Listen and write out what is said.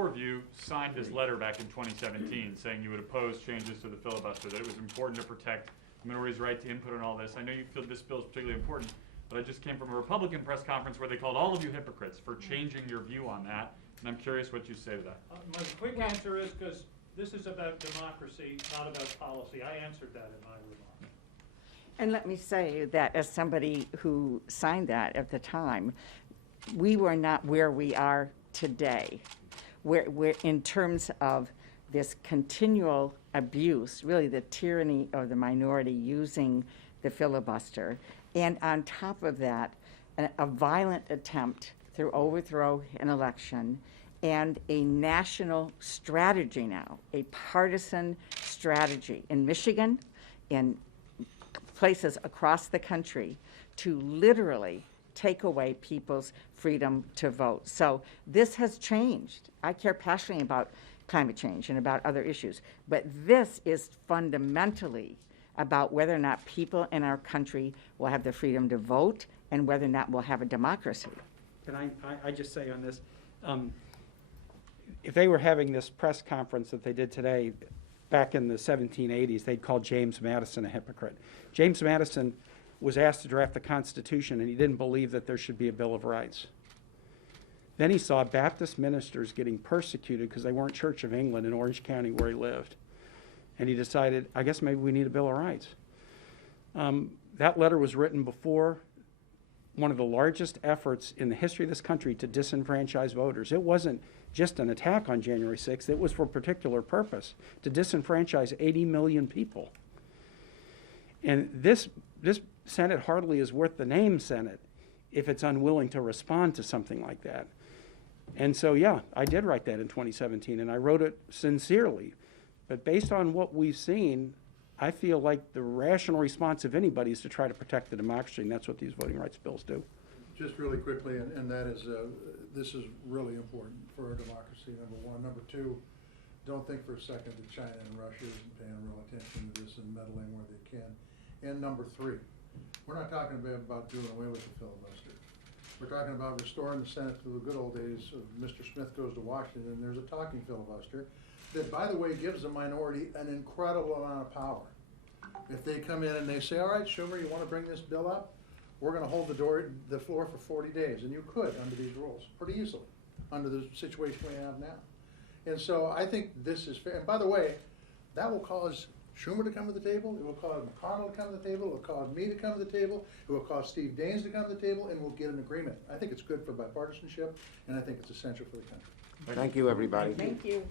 four of you signed this letter back in 2017 saying you would oppose changes to the filibuster, that it was important to protect minorities' right to input on all this. I know you feel this bill is particularly important, but I just came from a Republican press conference where they called all of you hypocrites for changing your view on that, and I'm curious what you say to that. My quick answer is because this is about democracy, not about policy. I answered that in my remarks. And let me say that as somebody who signed that at the time, we were not where we are today. We're in terms of this continual abuse, really the tyranny of the minority using the filibuster, and on top of that, a violent attempt to overthrow an election, and a national strategy now, a partisan strategy in Michigan, in places across the country, to literally take away people's freedom to vote. So this has changed. I care passionately about climate change and about other issues, but this is fundamentally about whether or not people in our country will have the freedom to vote and whether or not we'll have a democracy. Can I just say on this, if they were having this press conference that they did today, back in the 1780s, they'd call James Madison a hypocrite. James Madison was asked to draft the Constitution, and he didn't believe that there should be a Bill of Rights. Then he saw Baptist ministers getting persecuted because they weren't Church of England in Orange County where he lived. And he decided, I guess maybe we need a Bill of Rights. That letter was written before one of the largest efforts in the history of this country to disenfranchise voters. It wasn't just an attack on January 6th. It was for a particular purpose, to disenfranchise 80 million people. And this Senate hardly is worth the name Senate if it's unwilling to respond to something like that. And so, yeah, I did write that in 2017, and I wrote it sincerely. But based on what we've seen, I feel like the rational response of anybody is to try to protect the democracy, and that's what these voting rights bills do. Just really quickly, and that is, this is really important for our democracy, number one. Number two, don't think for a second that China and Russia isn't paying real attention to this and meddling where they can. And number three, we're not talking about doing away with the filibuster. We're talking about restoring the Senate to the good old days of Mr. Smith goes to Washington, and there's a talking filibuster that, by the way, gives the minority an incredible amount of power. If they come in and they say, all right, Schumer, you want to bring this bill up? We're going to hold the floor for 40 days. And you could, under these rules, pretty easily, under the situation we have now. And so I think this is fair. And by the way, that will cause Schumer to come to the table. It will cause McConnell to come to the table. It will cause me to come to the table. It will cause Steve Daines to come to the table, and we'll get an agreement. I think it's good for bipartisanship, and I think it's essential for the country. Thank you, everybody. Thank you.